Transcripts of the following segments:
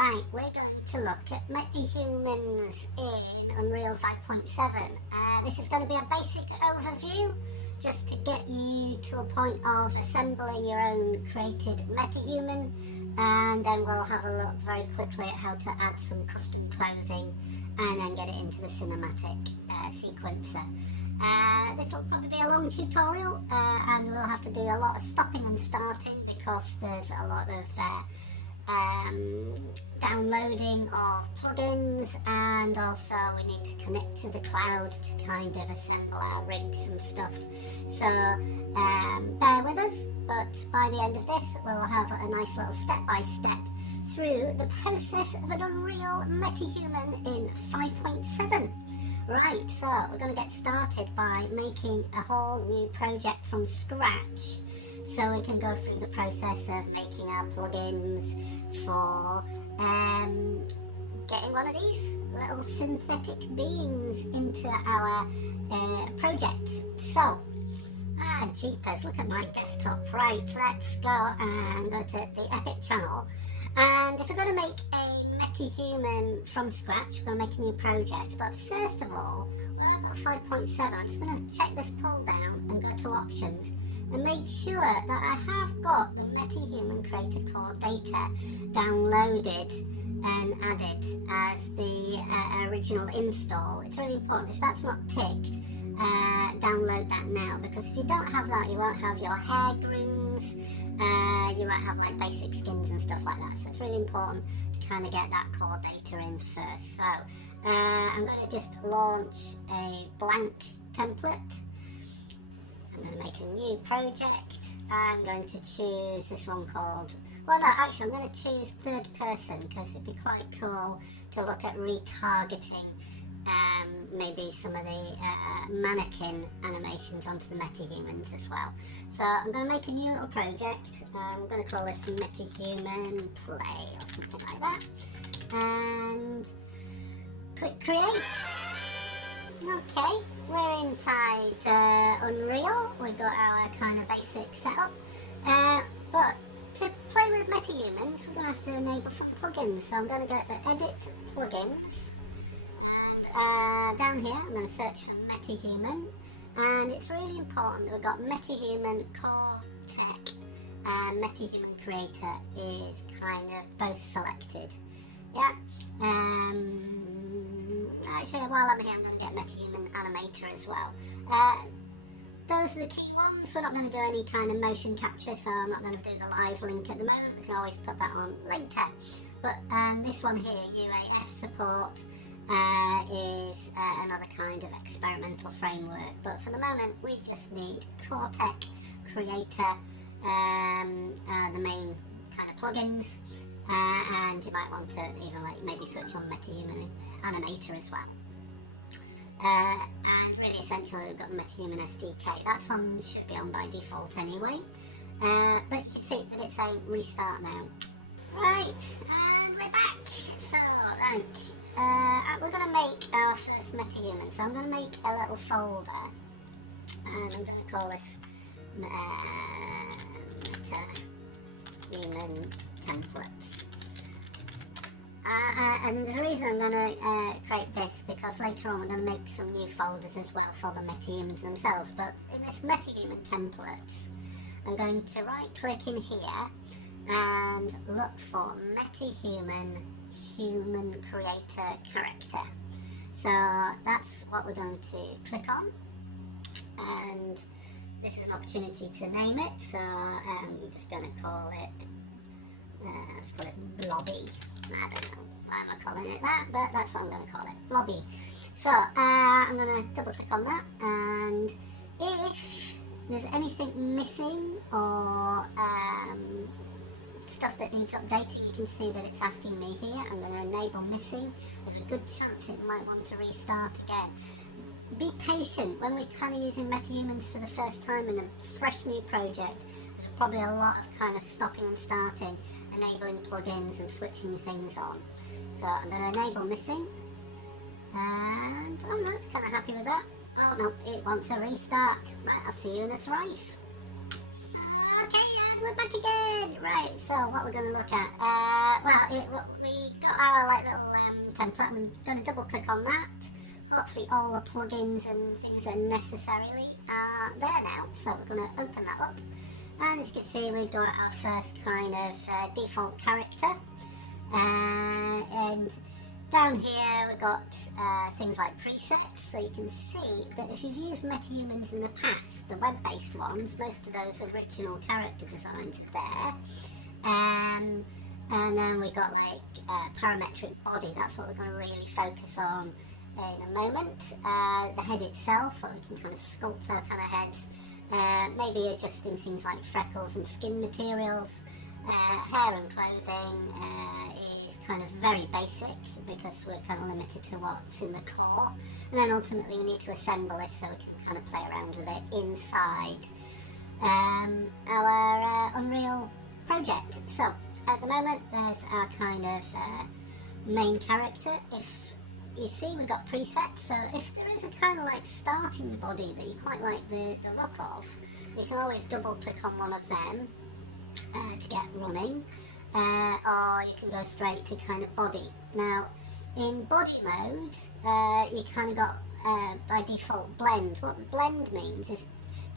Right, we're going to look at Metahumans in Unreal 5.7. This is going to be a basic overview, just to get you to a point of assembling your own created Metahuman, and then we'll have a look very quickly at how to add some custom clothing and then get it into the cinematic sequencer. This will probably be a long tutorial, and we'll have to do a lot of stopping and starting because there's a lot of downloading of plugins, and also we need to connect to the cloud to kind of assemble our rigs and stuff. So bear with us, but by the end of this we'll have a nice little step-by-step through the process of an Unreal Metahuman in 5.7. Right, so we're going to get started by making a whole new project from scratch, so we can go through the process of making our plugins for getting one of these little synthetic beings into our projects. So, jeepers, look at my desktop. Right, let's go and go to the Epic channel. And if we're going to make a Metahuman from scratch, we're going to make a new project. But first of all, we're at 5.7. I'm just going to check this pull down and go to options and make sure that I have got the Metahuman Creator core data downloaded and added as the original install. It's really important. If that's not ticked, download that now, because if you don't have that, you won't have your hair grooms, you won't have like basic skins and stuff like that. So it's really important to kind of get that core data in first. So I'm going to just launch a blank template. I'm going to make a new project. I'm going to choose this one called, well no, actually I'm going to choose third person, because it'd be quite cool to look at retargeting maybe some of the mannequin animations onto the Metahumans as well. So I'm going to make a new little project. I'm going to call this Metahuman Play or something like that, and click create. Okay, we're inside Unreal. We've got our kind of basic setup, but to play with Metahumans we're going to have to enable some plugins. So I'm going to go to edit plugins, and down here I'm going to search for Metahuman, and it's really important that we've got Metahuman Core Tech and Metahuman Creator is kind of both selected. Yeah. Actually, while I'm here, I'm going to get Metahuman Animator as well. Those are the key ones. We're not going to do any kind of motion capture, so I'm not going to do the live link at the moment. We can always put that on later. But this one here, UAF support, is another kind of experimental framework. But for the moment, we just need Cortec Creator, the main kind of plugins, and you might want to even like maybe switch on Metahuman Animator as well. And really essentially we've got the Metahuman SDK. That's on, should be on by default anyway. But you can see that it's saying restart now. Right, and we're back. So we're going to make our first Metahuman. So I'm going to make a little folder, and I'm going to call this Metahuman Templates. And there's a reason I'm going to create this, because later on we're going to make some new folders as well for the Metahumans themselves. But in this Metahuman templates, I'm going to right click in here and look for Metahuman Human Creator Character. So that's what we're going to click on, and this is an opportunity to name it. So I'm just going to call it, let's call it Blobby. I don't know why am I calling it that, but that's what I'm going to call it, Blobby. So I'm going to double click on that, and if there's anything missing or stuff that needs updating, you can see that it's asking me here. I'm going to enable missing. There's a good chance it might want to restart again. Be patient. When we're kind of using Metahumans for the first time in a fresh new project, there's probably a lot of kind of stopping and starting, enabling plugins and switching things on. So I'm going to enable missing, and oh no, it's kind of happy with that. Oh no, it wants a restart. Right, I'll see you in a thrice. Okay, and we're back again. Right, so what we're going to look at, we got our like little template. We're going to double click on that. Hopefully all the plugins and things that are necessarily are there now. So we're going to open that up. And as you can see, we've got our first kind of default character. And down here we've got things like presets, so you can see that if you've used Metahumans in the past, the web-based ones, most of those original character designs are there. And then we got like parametric body. That's what we're going to really focus on in a moment. The head itself, where we can kind of sculpt our kind of heads, maybe adjusting things like freckles and skin materials. Hair and clothing is kind of very basic because we're kind of limited to what's in the core, and then ultimately we need to assemble it so we can kind of play around with it inside our Unreal project. So at the moment there's our kind of main character. If you see, we've got presets, so if there is a kind of like starting body that you quite like the look of, you can always double click on one of them to get running, or you can go straight to kind of body. Now in body mode you kind of got by default blend. What blend means is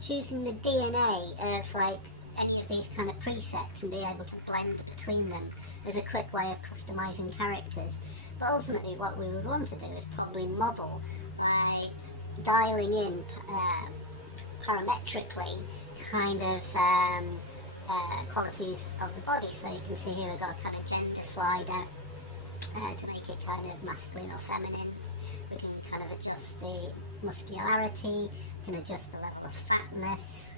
choosing the DNA of like any of these kind of presets and be able to blend between them as a quick way of customizing characters. But ultimately what we would want to do is probably model by dialing in parametrically kind of qualities of the body. So you can see here we've got a kind of gender slider to make it kind of masculine or feminine. We can kind of adjust the muscularity, we can adjust the level of fatness,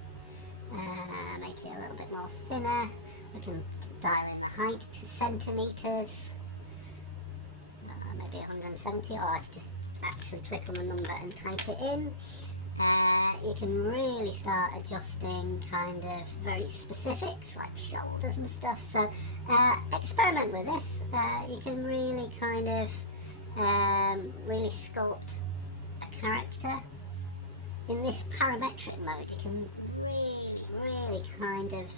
make it a little bit more thinner. We can dial in the height to centimetres, maybe 170, or I could just actually click on the number and type it in. You can really start adjusting kind of very specifics like shoulders and stuff, so experiment with this. You can really kind of really sculpt a character. In this parametric mode you can really kind of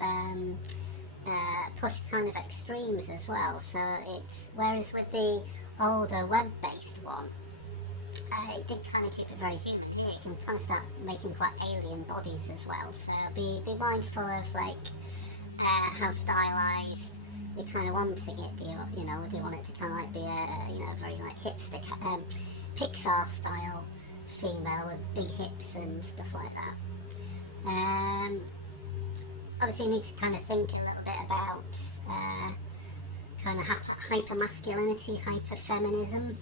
push kind of extremes as well, so it's, whereas with the older web-based one it did kind of keep it very human. Here you can kind of start making quite alien bodies as well, so be mindful of like how stylized you're kind of wanting it. Do you want it to kind of like be a very like hipster Pixar style female with big hips and stuff like that. Obviously you need to kind of think a little bit about kind of hyper-masculinity, hyper-feminism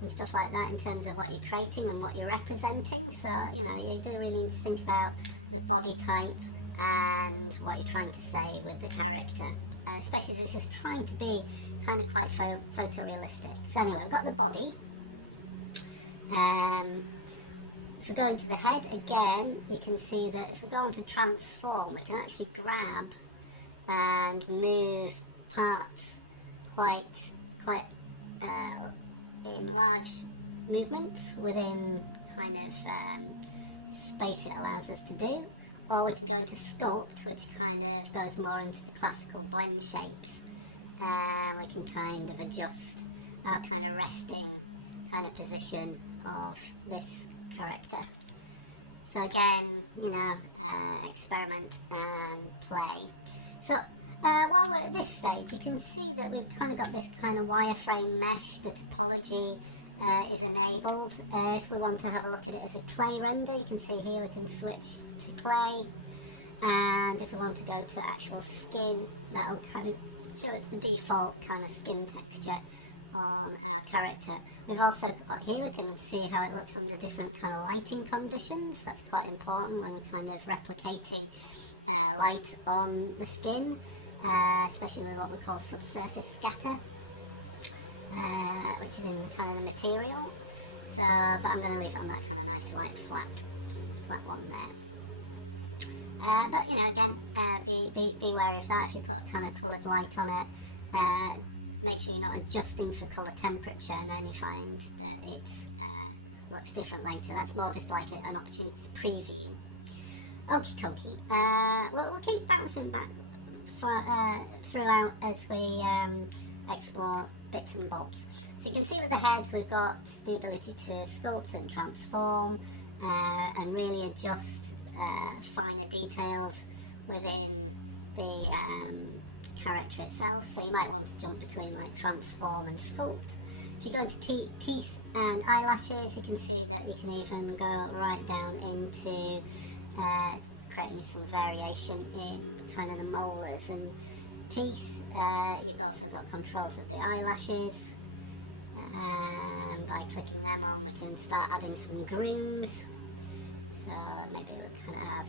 and stuff like that in terms of what you're creating and what you're representing. So, you do really need to think about the body type and what you're trying to say with the character. Especially if this is trying to be kind of quite photorealistic. So anyway, we've got the body. If we go into the head again, you can see that if we go on to transform, we can actually grab and move parts quite in large movements within kind of space it allows us to do. Or we could go to sculpt, which kind of goes more into the classical blend shapes. We can kind of adjust our kind of resting kind of position of this character. So again, experiment and play. So while we're at this stage, you can see that we've kind of got this kind of wireframe mesh. The topology is enabled. If we want to have a look at it as a clay render, you can see here we can switch to clay. And if we want to go to actual skin, that'll kind of show it's the default kind of skin texture on our character. We've also got here, we can see how it looks under different kind of lighting conditions. That's quite important when we're kind of replicating light on the skin, especially with what we call subsurface scatter, which is in kind of the material. So, but I'm going to leave it on that kind of nice light flat one there. But again, be wary of that. If you put kind of coloured light on it, make sure you're not adjusting for colour temperature, and then you find that it looks different later. That's more just like an opportunity to preview. Okie dokie. We'll keep bouncing back throughout as we explore bits and bobs. So you can see with the head we've got the ability to sculpt and transform and really adjust finer details within the character itself. So you might want to jump between like transform and sculpt. If you go into teeth and eyelashes, you can see that you can even go right down into creating some variation in kind of the molars and teeth. You've also got controls of the eyelashes. By clicking them on, we can start adding some grooms. So maybe we'll kind of have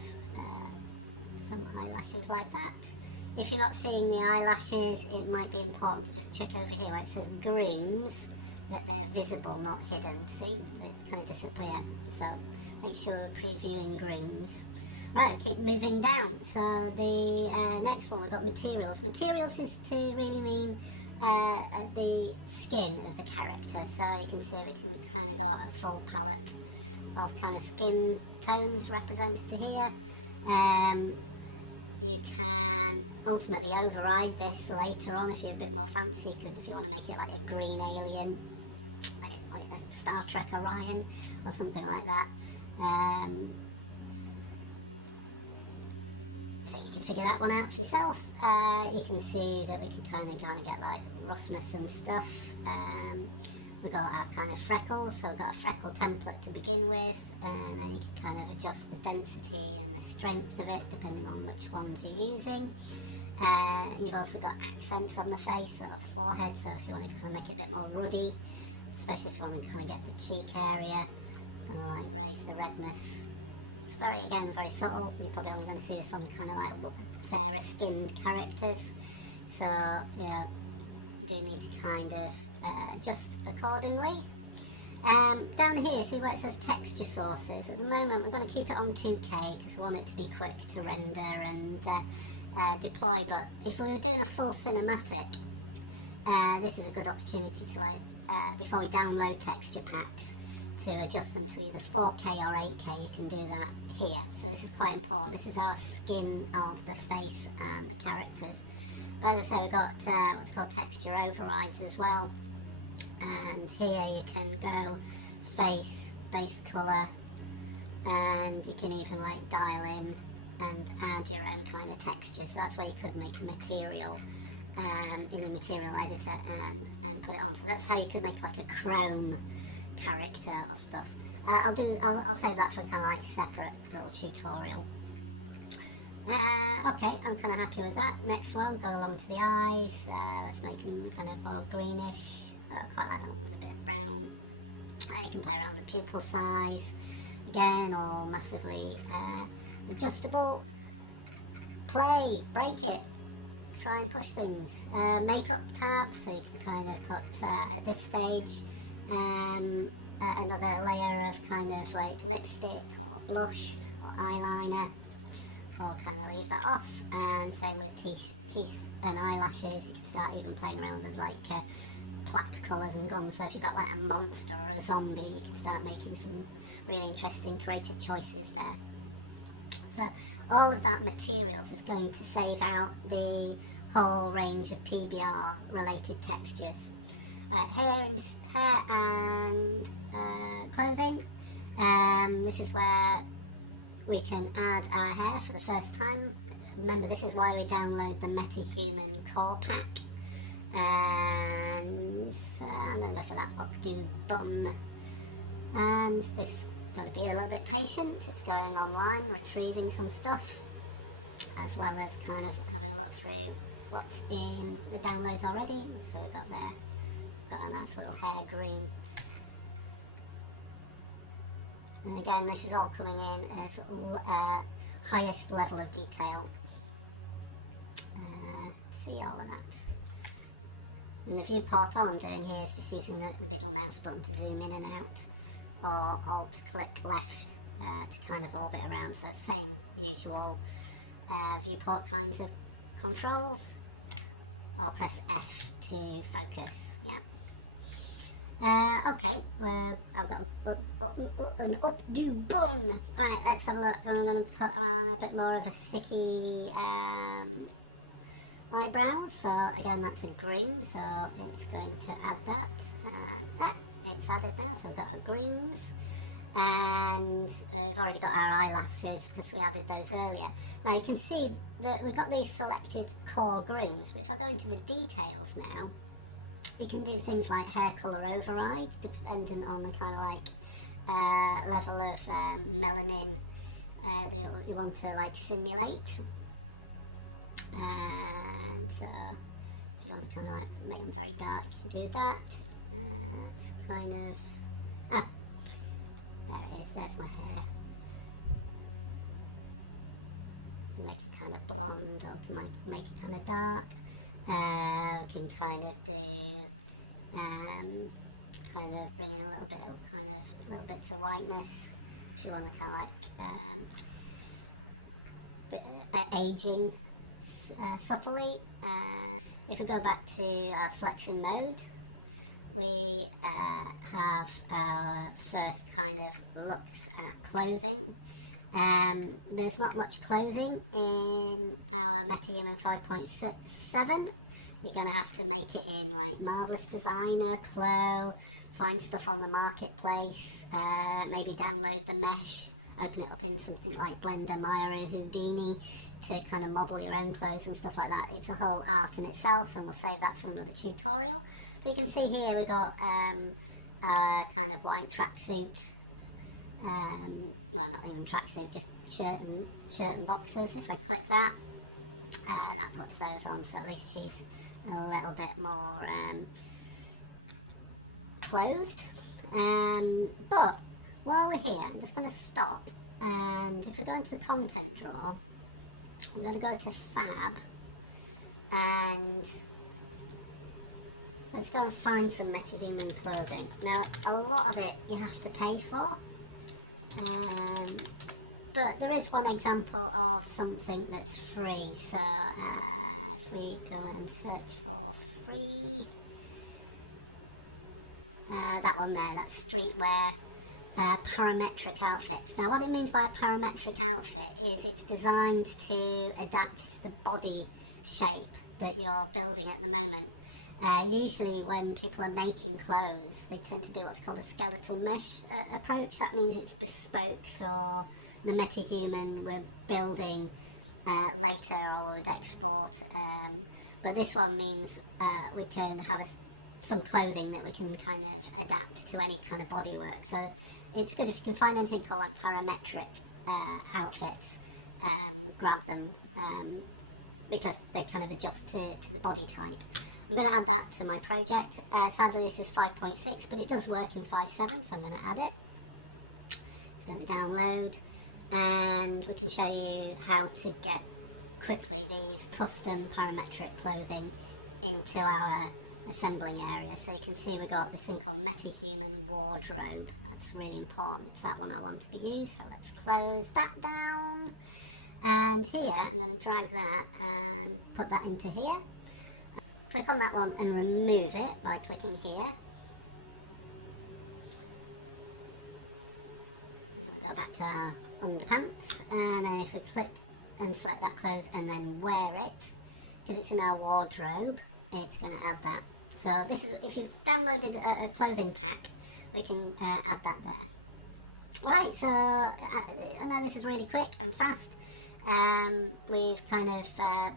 some eyelashes like that. If you're not seeing the eyelashes, it might be important to just check over here where it says grooms, that they're visible, not hidden. See, they kind of disappear. So make sure we're previewing grooms. Right, keep moving down. So the next one, we've got materials. Materials is to really mean the skin of the character. So you can see we can kind of got a full palette of kind of skin tones represented here. You can ultimately override this later on if you're a bit more fancy. You could, if you want to make it like a green alien, like a Star Trek Orion or something like that. So you can figure that one out for yourself. You can see that we can kind of get like roughness and stuff. We've got our kind of freckles, so we've got a freckle template to begin with, and then you can kind of adjust the density and the strength of it depending on which ones you're using. You've also got accents on the face or forehead, so if you want to kind of make it a bit more ruddy, especially if you want to kind of get the cheek area, kind of like raise the redness. It's very subtle. You're probably only going to see this on kind of like fairer skinned characters. So, yeah, do need to kind of adjust accordingly. Down here, see where it says texture sources. At the moment, we're going to keep it on 2K because we want it to be quick to render and deploy. But if we were doing a full cinematic, this is a good opportunity to, like, before we download texture packs, to adjust them to either 4K or 8K. You can do that here. So this is quite important. This is our skin of the face and the characters. But as I say, we've got what's called texture overrides as well. And here you can go face, base colour, and you can even like dial in and add your own kind of texture. So that's where you could make a material in the material editor and put it on. So that's how you could make like a chrome character or stuff. I'll save that for kind of like separate little tutorial. Okay, I'm kind of happy with that. Next one, go along to the eyes. Let's make them kind of more greenish. Quite like that one with a bit of brown. You can play around with pupil size again, or massively adjustable. Play, break it, try and push things. Makeup tab, so you can kind of put at this stage another layer of kind of like lipstick or blush or eyeliner, or kind of leave that off. And same with teeth and eyelashes. You can start even playing around with like plaque colours and gums. So if you've got like a monster or a zombie, you can start making some really interesting creative choices there. So all of that materials is going to save out the whole range of PBR related textures. Hair and clothing. This is where we can add our hair for the first time. Remember, this is why we download the Metahuman Core Pack. And I'm going to go for that updo bun. And this got to be a little bit patient. It's going online, retrieving some stuff, as well as kind of having a look through what's in the downloads already. So we've got there. Got a nice little hair green. And again, this is all coming in as highest level of detail. See all of that. And the viewport, all I'm doing here is just using the middle mouse button to zoom in and out, or alt click left to kind of orbit around. So same usual viewport kinds of controls, or press F to focus. Yeah. Okay, well, I've got an updo bun. Right, let's have a look. I'm going to put on a bit more of a thicky eyebrows. So again, that's a green, so it's going to add that. There, it's added now, so we've got our greens. And we've already got our eyelashes because we added those earlier. Now you can see that we've got these selected core greens, but if I go into the details now, you can do things like hair colour override, depending on the kind of like level of melanin that you want to like simulate. And so if you want to kind of like make them very dark, you can do that. It's kind of there it is, there's my hair. You can make it kind of blonde, or can make it kind of dark. We can kind of do, kind of bring in a little bit of little bits of whiteness if you want to kind of like aging subtly. If we go back to our selection mode, we have our first kind of looks at clothing. There's not much clothing in our Metahuman 5.7. You're going to have to make it in like Marvelous Designer, Clo, find stuff on the marketplace, maybe download the mesh, open it up in something like Blender, Maya, Houdini to kind of model your own clothes and stuff like that. It's a whole art in itself, and we'll save that for another tutorial. But you can see here we got our kind of white tracksuit, well, not even tracksuit, just shirt and boxers. If I click that, that puts those on, so at least she's a little bit more clothed. But while we're here, I'm just going to stop, and if we go into the content drawer, I'm going to go to Fab, and let's go and find some Metahuman clothing. Now, a lot of it you have to pay for, but there is one example of something that's free. So if we go and search for free, that one there, that's streetwear parametric outfits. Now what it means by a parametric outfit is it's designed to adapt to the body shape that you're building at the moment. Usually when people are making clothes, they tend to do what's called a skeletal mesh approach. That means it's bespoke for the Metahuman we're building later or would export. But this one means we can have some clothing that we can kind of adapt to any kind of bodywork. So it's good if you can find anything called like parametric outfits, grab them because they kind of adjust to the body type. I'm going to add that to my project. Sadly this is 5.6, but it does work in 5.7, so I'm going to add it. It's going to download, and we can show you how to get quickly these custom parametric clothing into our assembling area. So you can see we got this thing called Metahuman wardrobe. That's really important. It's that one I want to use. So let's close that down. And here I'm going to drag that and put that into here. Click on that one and remove it by clicking here. Go back to our underpants, and then if we click and select that clothes and then wear it, because it's in our wardrobe, it's going to add that. So this is, if you've downloaded a clothing pack, we can add that there. Right, so I know this is really quick and fast. We've kind of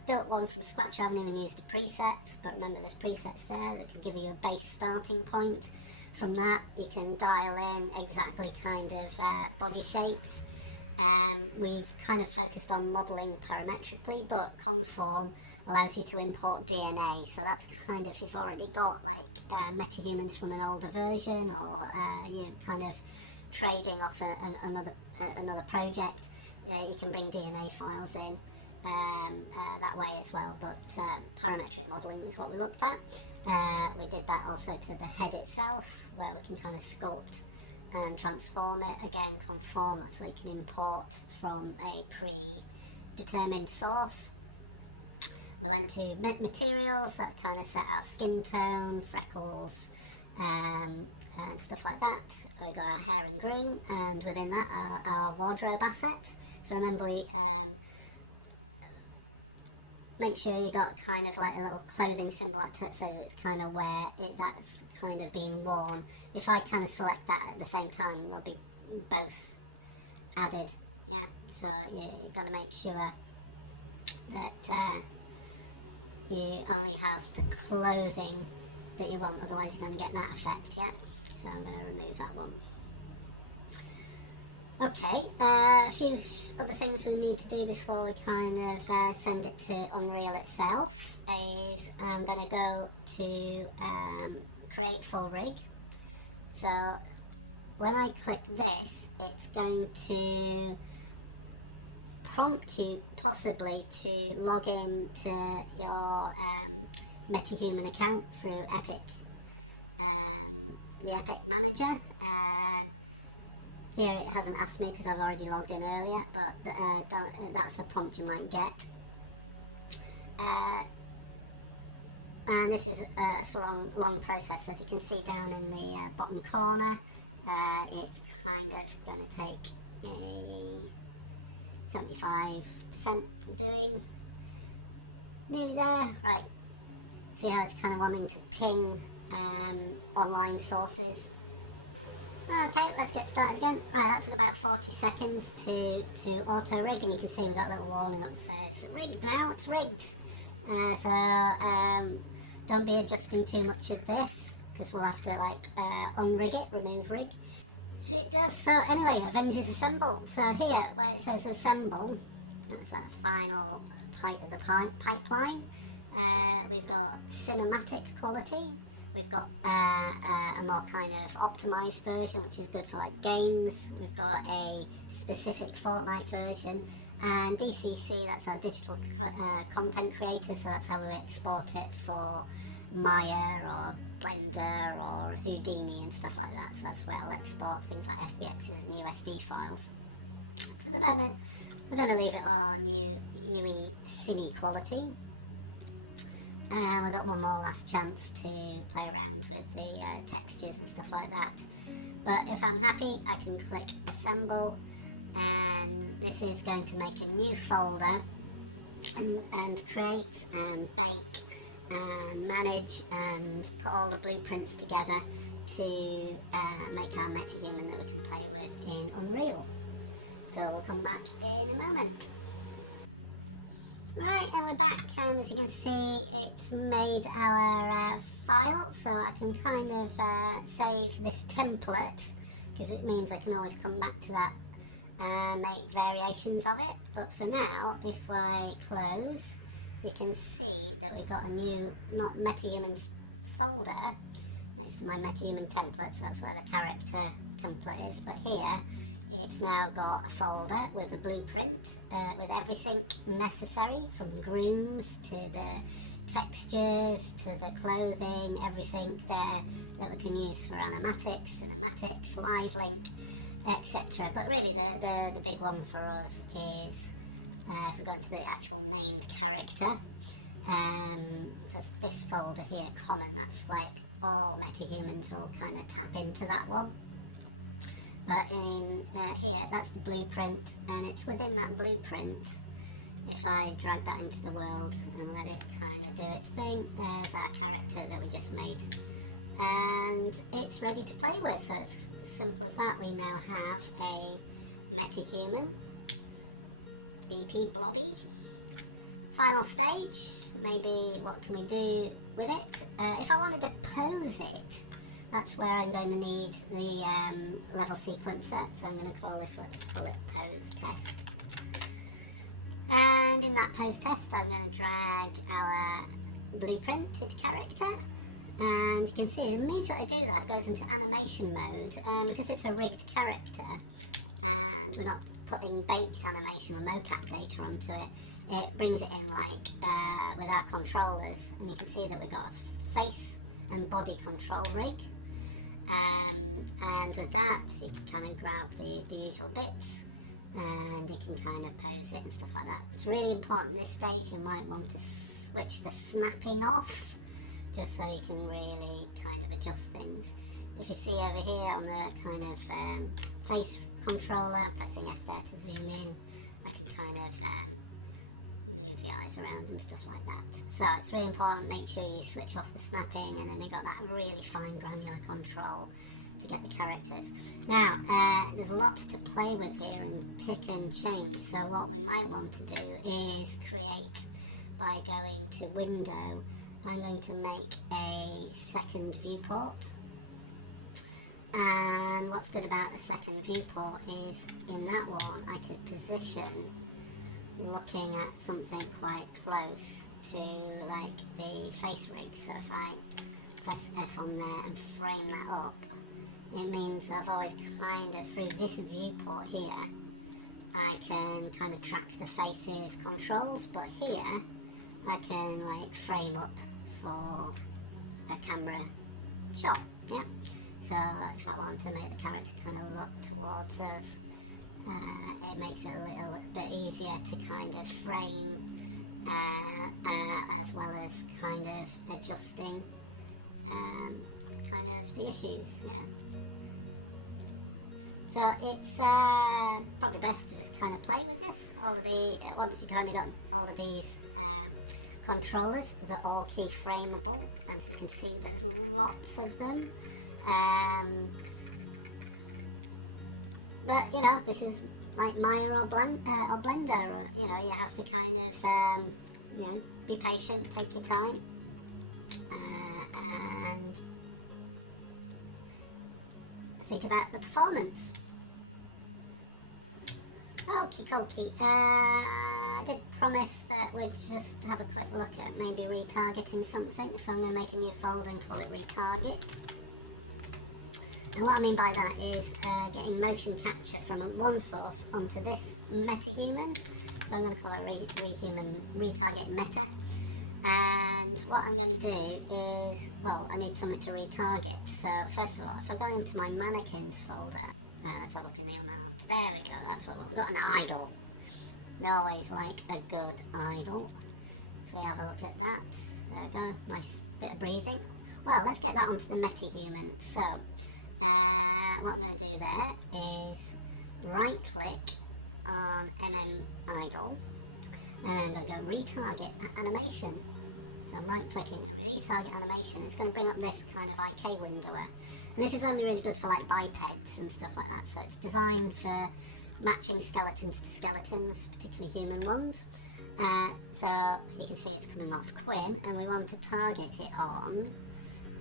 built one from scratch. I haven't even used a preset, but remember there's presets there that can give you a base starting point. From that you can dial in exactly kind of body shapes. We've kind of focused on modelling parametrically, but Conform allows you to import DNA, so that's kind of, if you've already got like metahumans from an older version, or you're kind of trading off another project, you can bring DNA files in that way as well. But parametric modelling is what we looked at. We did that also to the head itself, where we can kind of sculpt and transform it. Again, Conform, so you can import from a predetermined source. We went to materials that kind of set our skin tone, freckles, and stuff like that. We got our hair and groom, and within that our wardrobe asset. So remember make sure you got kind of like a little clothing symbol that says it's kind of where that's kind of being worn. If I kind of select that at the same time, they'll be both added. Yeah, so you've got to make sure that you only have the clothing that you want, otherwise you're going to get that effect. Yeah, so I'm going to remove that one. Okay, a few other things we need to do before we kind of send it to Unreal itself is I'm going to go to create full rig. So when I click this, it's going to prompt you possibly to log in to your Metahuman account through Epic, the Epic Manager. Here it hasn't asked me because I've already logged in earlier, but that's a prompt you might get. And this is a long process, as you can see down in the bottom corner. It's kind of going to take 75% doing. Nearly there, right. See how it's kind of wanting to ping online sources. Okay, let's get started again. Right, that took about 40 seconds to auto rig, and you can see we've got a little warning up there. It's rigged now, it's rigged. So don't be adjusting too much of this, because we'll have to like unrig it, remove rig. It does. So anyway, Avengers Assemble. So here, where it says Assemble, that's that final part of the pipeline. We've got cinematic quality. We've got a more kind of optimized version, which is good for like games. We've got a specific Fortnite version, and DCC, that's our digital content creator, so that's how we export it for Maya or Blender or Houdini and stuff like that. So that's where I'll export things like FBXs and USD files. For the moment, we're going to leave it on UE Cine quality. We've got one more last chance to play around with the textures and stuff like that. But if I'm happy, I can click Assemble, and this is going to make a new folder and create and bake and manage and put all the blueprints together to make our Metahuman that we can play with in Unreal. So we'll come back in a moment. Right, and we're back, and as you can see, it's made our file, so I can kind of save this template, because it means I can always come back to that and make variations of it. But for now, if I close, you can see that we've got a new, not Metahumans folder. It's my Metahuman template, so that's where the character template is, but here, it's now got a folder with a blueprint with everything necessary, from grooms to the textures to the clothing, everything there that we can use for animatics, cinematics, live link, etc. But really the big one for us is if we go into the actual named character, because this folder here, common, that's like all Metahumans will kind of tap into that one. But in here, that's the blueprint, and it's within that blueprint. If I drag that into the world and let it kind of do its thing, there's our character that we just made. And it's ready to play with, so it's as simple as that. We now have a Metahuman, BP Blobby. Final stage, maybe what can we do with it? If I wanted to pose it, that's where I'm going to need the level sequencer, so I'm going to call this one, let's call it pose test. And in that pose test, I'm going to drag our blueprint into character, and you can see immediately I do that, it goes into animation mode, because it's a rigged character, and we're not putting baked animation or mocap data onto it. It brings it in like with our controllers, and you can see that we've got a face and body control rig. And with that, you can kind of grab the usual bits, and you can kind of pose it and stuff like that. It's really important this stage, you might want to switch the snapping off, just so you can really kind of adjust things. If you see over here on the kind of face controller, pressing F there to zoom in, I can kind of move the eyes eyes around and stuff like that. So it's really important, make sure you switch off the snapping, and then you got that really fine granular control to get the characters. Now, there's lots to play with here and tick and change, so what we might want to do is create by going to Window. I'm going to make a second viewport, and what's good about the second viewport is in that one I could position looking at something quite close to like the face rig. So if I press F on there and frame that up, it means I've always kind of, through this viewport here, I can kind of track the face's controls, but here I can like frame up for a camera shot, yeah. So if I want to make the character kind of look towards us, it makes it a little bit easier to kind of frame, as well as kind of adjusting kind of the issues, yeah. So it's probably best to just kind of play with this. Once you kind of got all of these controllers, they're all keyframeable, and you can see there's lots of them. But you know, this is like Maya or Blender, or you know, you have to kind of you know, be patient, take your time, and think about the performance. Okie dokie. I did promise that we'd just have a quick look at maybe retargeting something, so I'm going to make a new folder and call it retarget. And what I mean by that is getting motion capture from one source onto this Metahuman. So I'm going to call it retarget meta. And what I'm going to do is, well, I need something to retarget. So first of all, if I go into my mannequins folder, let's have a look in there now. There we go, that's what we've got, an idol. We always like a good idol. If we have a look at that, there we go, nice bit of breathing. Well, let's get that onto the Metahuman. So, what I'm going to do there is right click on MM idol, and I'm going to go retarget animation. So I'm right clicking, retarget animation. It's going to bring up this kind of IK window. And this is only really good for like bipeds and stuff like that. So it's designed for matching skeletons to skeletons, particularly human ones. So you can see it's coming off Quinn, and we want to target it on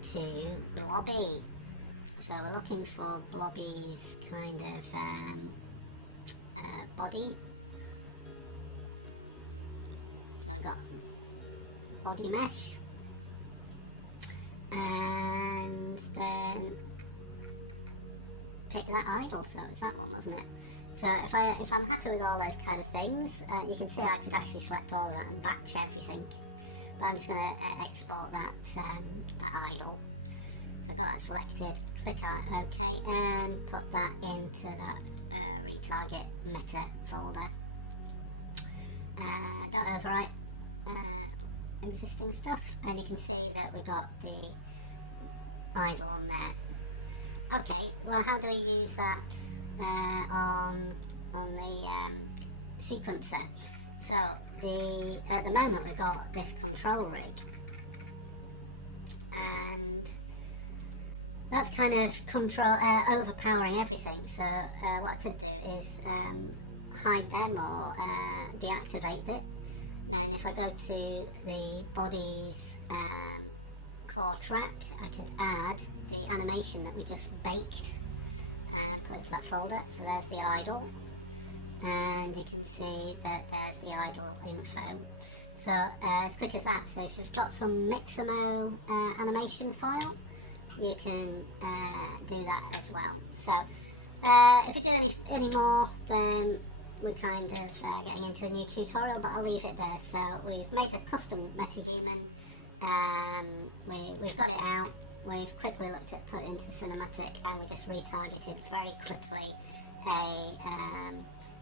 to Blobby. So we're looking for Blobby's kind of body. We've got body mesh, and then pick that idol. So it's that one, wasn't it? So if I'm happy with all those kind of things, you can see I could actually select all of that and batch everything. But I'm just going to export that idol. So I've got that selected, click on OK, and put that into that retarget meta folder. Don't overwrite existing stuff, and you can see that we got the idol on there. Okay, well, how do we use that on the sequencer? So at the moment we've got this control rig, and that's kind of overpowering everything. So what I could do is hide them or deactivate it. And if I go to the body's core track, I could add the animation that we just baked and put it to that folder. So there's the idol, and you can see that there's the idol info. So as quick as that. So if you've got some Mixamo animation file, you can do that as well. So if you do any more, then we're kind of getting into a new tutorial, but I'll leave it there. So we've made a custom Metahuman. We've got it out, we've quickly looked at put into the cinematic, and we just retargeted very quickly a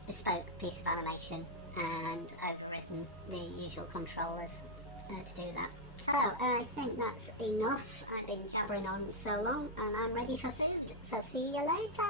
bespoke piece of animation and overridden the usual controllers to do that. So I think that's enough. I've been jabbering on so long, and I'm ready for food, so see you later.